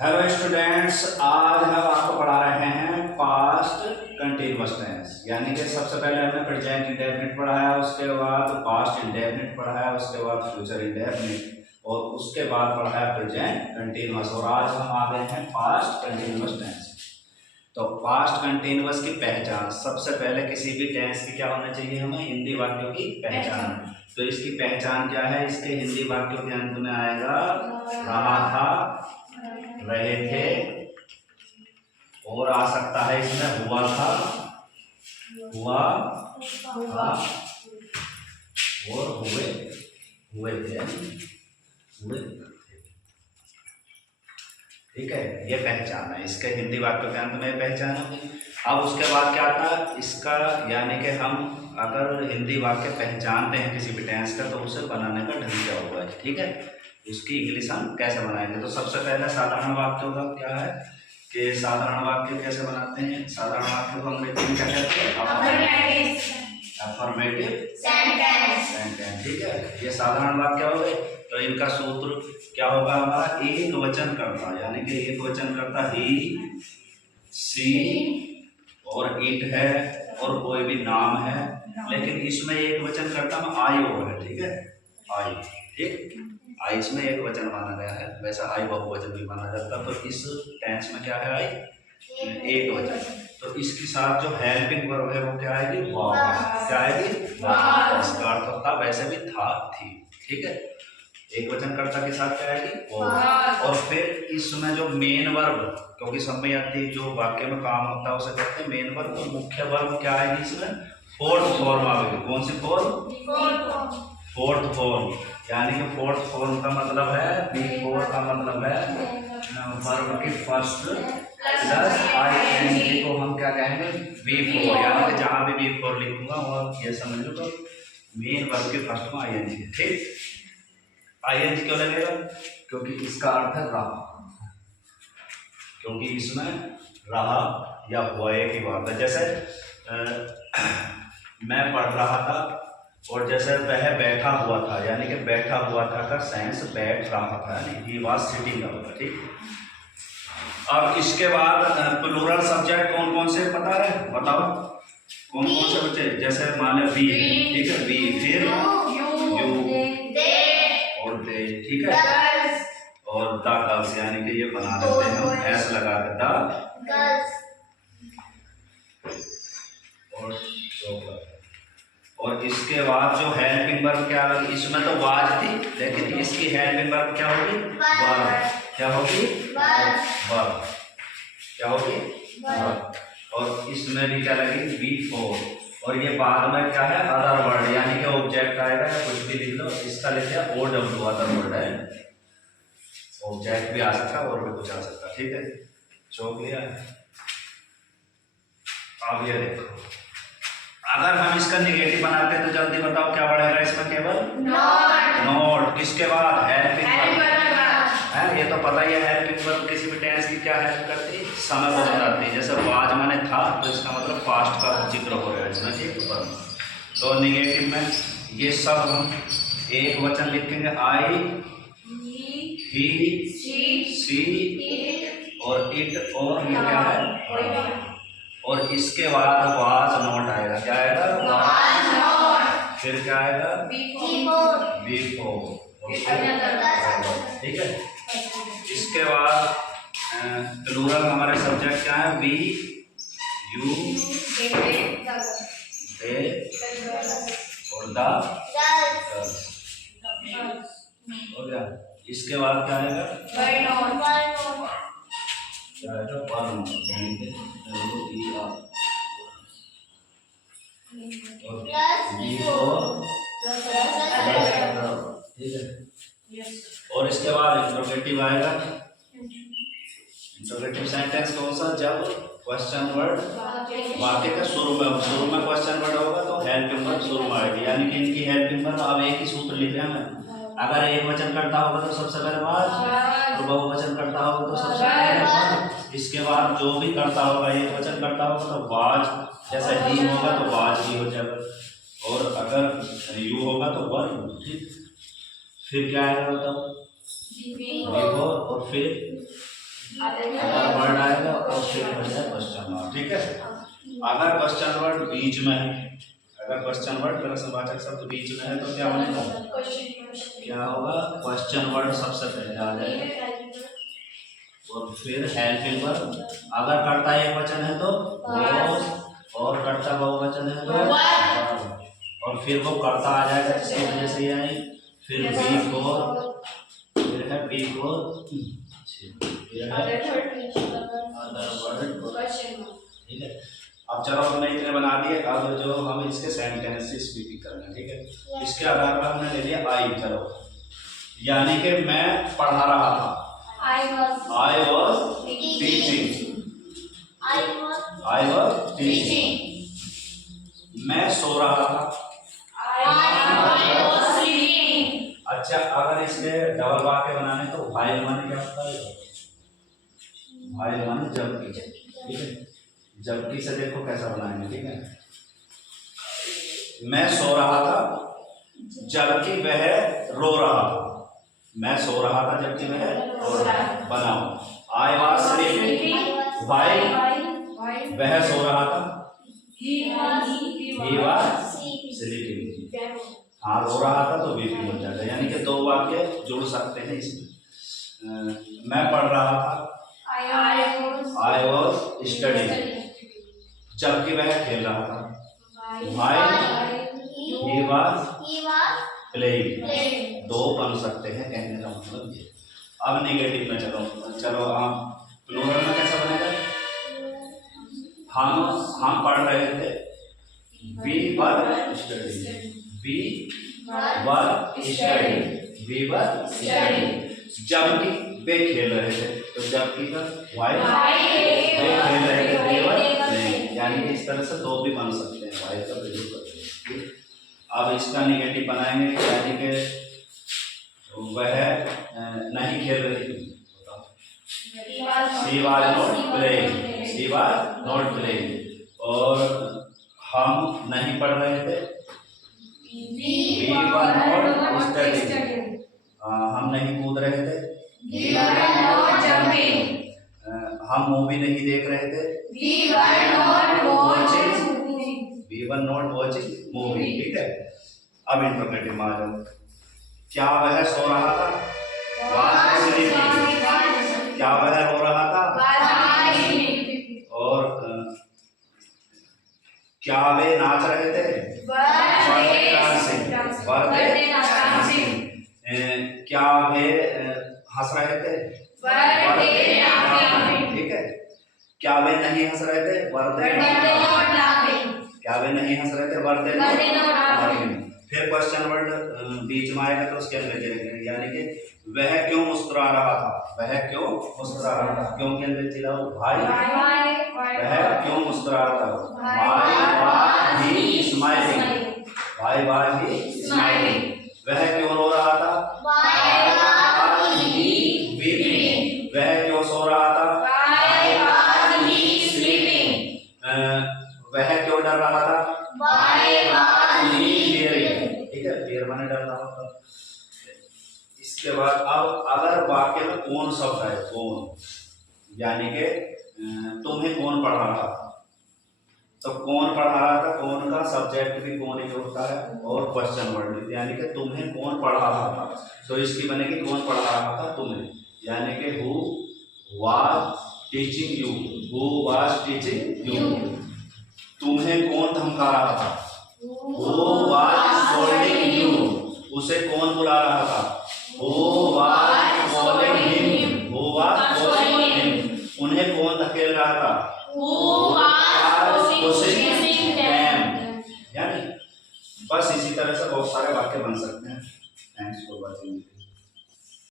Hello students, आज हम आपको पढ़ा रहे हैं पास्ट कंटिन्यूअस टेंस। यानी कि सबसे पहले हमने प्रेजेंट इंडेफिनिट पढ़ाया, उसके बाद पास्ट इंडेफिनिट पढ़ाया, उसके बाद फ्यूचर इंडेफिनिट और उसके बाद पढ़ाया प्रेजेंट कंटिन्यूअस। और आज हम आ गए हैं पास्ट कंटिन्यूअस टेंस। तो पास्ट कंटिन्यूअस की पहचान, सबसे पहले किसी भी टेंस की क्या होना चाहिए, हमें हिंदी वाक्यों की पहचान। तो इसकी पहचान क्या है? इसके हिंदी वाक्यों के अंत में आएगा रहा था, रहे थे, और आ सकता है इसमें हुआ था, हुआ था, और हुए थे, हुए थे। ठीक है, ये पहचान है इसके हिंदी वाक्यों के अंत में पहचान होगी। अब उसके बाद क्या था इसका, यानी कि हम अगर हिंदी वाक्य पहचानते हैं किसी भी टेंस का, तो उसे बनाने का ढंग क्या होगा। ठीक है, उसकी इंग्लिश हम कैसे बनाएंगे। तो सबसे पहले साधारण वाक्यों का क्या है कि साधारण वाक्य कैसे बनाते हैं। साधारण वाक्यों को अंग्रेजी में क्या कहते हैं? Affirmative sentence. ठीक है, ये साधारण वाक्य हो गए। तो इनका सूत्र क्या होगा हमारा? एक वचन करता, यानी कि एक वचन करता ही, सी और इट है और कोई भी नाम है, लेकिन इसमें एक वचन करता में आई हो है। ठीक है, आई। ठीक, आई इसमें एक वचन माना गया है, वैसा आई बहुवचन भी माना जाता। तो इस टेंस में क्या है? आई एक वचन। तो इसके साथ जो हेल्पिंग वर्ब है वो क्या आएगी? वाज। क्या आएगी? वाज। इसका अर्थ होता वैसे भी था, थी। ठीक है, एक वचन कर्ता के साथ क्या आएगी? वाज। और फिर इसमें जो मेन वर्ब, क्योंकि सब में आती जो वाक्य में काम होता है उसे कहते हैं मेन वर्ब। तो मुख्य वर्ब क्या आएगी इसमें? फोर्थ फॉर्म आएगी। कौन सी फॉर्म? Fourth form. यानी कि फोर्थ फॉर्म का मतलब है, बी फोर का मतलब है वर्ब की फर्स्ट प्लस आईएनजी को हम क्या कहेंगे? B four. यानी कि जहां भी बी फोर लिखूंगा और ये समझ लो तो मेन वर्ब के फर्स्ट में आईएनजी। ठीक, आईएनजी क्यों लगेगा? क्योंकि इसका अर्थ है रहा, क्योंकि इसमें रहा या हुआ एक ही बात है। जैसे मैं पढ़ रहा था और जैसे वह बैठा हुआ था, यानी कि बैठा हुआ था का सेंस बैठ रहा था, यानी ही वाज सिटिंग होगा। ठीक, अब इसके बाद प्लूरल सब्जेक्ट कौन कौन से पता है? बताओ कौन कौन से बच्चे? जैसे मान लो वी। ठीक है, वी, फिर यू और दे। ठीक है, और द गर्ल्स, यानी कि ये बना देते हैं हम एस लगा के द, और इसके बाद जो हेल्पिंग वर्ब क्या होगी? इसमें तो वाज थी, लेकिन इसकी हेल्पिंग वर्ब क्या होगी? वर्ब। क्या होगी? वर्ब। क्या होगी? वर्ब। और इसमें भी क्या लगेगी? B four. और ये बाद में क्या है? अदर वर्ड, यानी कि ऑब्जेक्ट आएगा या कुछ भी लिख लो। इसका लिख दिया ओ डब्ल्यू, अदर वर्ड है। ऑब्जेक्ट भी आ सकता है और भी कुछ आ सकता है। ठीक है, चौक लिया है। अब ये देखो, अगर हम इसका निगेटिव बनाते हैं तो जल्दी बताओ क्या बढ़ेगा इसमें? केवल नॉट। किसके बाद? हेल्पिंग वर्ब है। ये तो पता ही है, हेल्पिंग वर्ब किसी भी टेंस की क्या हेल्प करती है? समय को बताती है। जैसे वाज माने था, तो इसका मतलब पास्ट का जिक्र हो रहा है इसमें। ठीक, तो निगेटिव में ये सब हम एक वचन लिखेंगे, आई, ही, सी और इट, और ये क्या है? और इसके बाद वाज नॉट आएगा। क्या आएगा? Was not. फिर क्या आएगा? B four. ठीक है, इसके बाद प्लूरल हमारे सब्जेक्ट क्या है? वी, यू, दे और द गर्ल्स। हो गया। इसके बाद क्या आएगा? क्या आएगा? वन, यानी कि WER ठीक है। और इसके बाद इंट्रोगेटिव आएगा। इंट्रोगेटिव सेंटेंस कौन सा? जब क्वेश्चन वर्ड वाक्य का शुरू में क्वेश्चन वर्ड होगा तो हेल्पिंग वर्ब शुरू में आएगी। यानी कि इनकी हेल्पिंग वर्ब, अब एक ही सूत्र लिख रहे हैं। अगर एक वचन करता होगा तो सबसे पहले वाज, और बहुवचन करता होगा तो सबसे पहले वर्ब। इसके बाद जो भी करता होगा, एक वचन करता होगा तो वाज, जैसे ही होगा तो वाज ही हो जाएगा, और अगर यू होगा तो वर्ब। ठीक, फिर क्या आएगा बताओ? और फिर अगर वर्ड आएगा और फिर हो जाए क्वेश्चन वर्ड। ठीक है, अगर क्वेश्चन वर्ड बीच में है, अगर क्वेश्चन वर्ड प्रश्नवाचक शब्द बीच में है तो क्या बनेगा, क्या होगा, क्वेश्चन वर्ड सबसे पहले आ जाएगा और फिर हेल्पिंग वर्ब। अगर कर्ता एकवचन है तो और कर्ता बहुवचन है तो और फिर वो कर्ता आ जाएगा जिसकी वजह से ये आई, फिर बी फोर, फिर है बी फोर, फिर है अदर वर्ड। ठीक है, अब चलो हमने इतने बना दिए, अब जो हम इसके सेंटेंसेस भी करना है। ठीक है, इसके आधार पर हमने ले लिया आई। चलो, यानी कि मैं पढ़ा रहा था, I was teaching, I was teaching। मैं सो रहा था, I was sleeping। अच्छा, अगर इसके डबल वाक्य बनाने तो while माने क्या होता है, while माने जबकि। ठीक है, जबकि से देखो कैसा बनाएंगे। ठीक है, मैं सो रहा था जबकि वह रो रहा था, मैं सो रहा था जबकि वह रो रहा था। बनाओ, I was sleeping while वह सो रहा था, he was sleeping। हाँ, रो रहा था तो बीपी हो जाएगा, यानी कि दो वाक्य जुड़ सकते हैं इसमें। मैं पढ़ रहा था, I was studying, जबकि वह खेल रहा था, while he was playing। दो बन सकते हैं, कहने का मतलब ये। अब नेगेटिव में चलो आप प्लूरल में कैसा बनेगा, हम पढ़ रहे थे, we were studying, we were studying। जबकि वे खेल रहे थे तो जबकि का while वे खेल रहे थे they were playing, यानी कि इस तरह से दो भी बन सकते हैं, while का प्रयोग करके। अब इसका नेगेटिव बनाएंगे, यानी कि वह नहीं खेल रही थी, she was not playing। और हम नहीं पढ़ रहे थे, we were not studying। हम नहीं कूद रहे थे, we were not jumping। हम मूवी नहीं देख रहे थे, we were not watching movie। ठीक है, अब इंटरप्रेटिव में आ जाओ। क्या वह सो रहा था, was sleeping। क्या वह रो रहा था, और क्या वे नाच रहे थे, क्या वे हंस रहे थे, ठीक है। क्या वे नहीं हंस रहे थे, क्या वे नहीं हंस रहे थे, फिर क्वेश्चन वर्ड बीच में आएगा तो उसके अंदर गिरेंगे, यानी कि वह क्यों मुस्कुरा रहा था, वह क्यों मुस्कुरा रहा था, क्यों के अंदर चिल्लाओ भाई, वह क्यों मुस्कुरा रहा था, why was he smiling। वह क्यों रो रहा था, why was he weeping। वह क्यों सो रहा था, why was he sleeping। वह क्यों डर रहा था, why was he fearing। ठीक है, fear माने डरना होता। इसके बाद अब अगर वाक्य में कौन शब्द है, कौन, यानी कि तुम्हें कौन पढ़ा रहा था, तो कौन पढ़ा रहा था, कौन का सब्जेक्ट भी कौन ही होता है और क्वेश्चन वर्ड, यानी कि तुम्हें कौन पढ़ा रहा था, तो इसकी बनेगी कौन पढ़ा रहा था तुम्हें, यानी कि who was teaching you, who was teaching you। तुम्हें कौन धमका रहा था, who was scolding you। उसे कौन बुला रहा था, who was calling him, who was calling him। उन्हें कौन धकेल रहा था, who was pushing them। यानी बस इसी तरह से बहुत सारे वाक्य बन सकते हैं।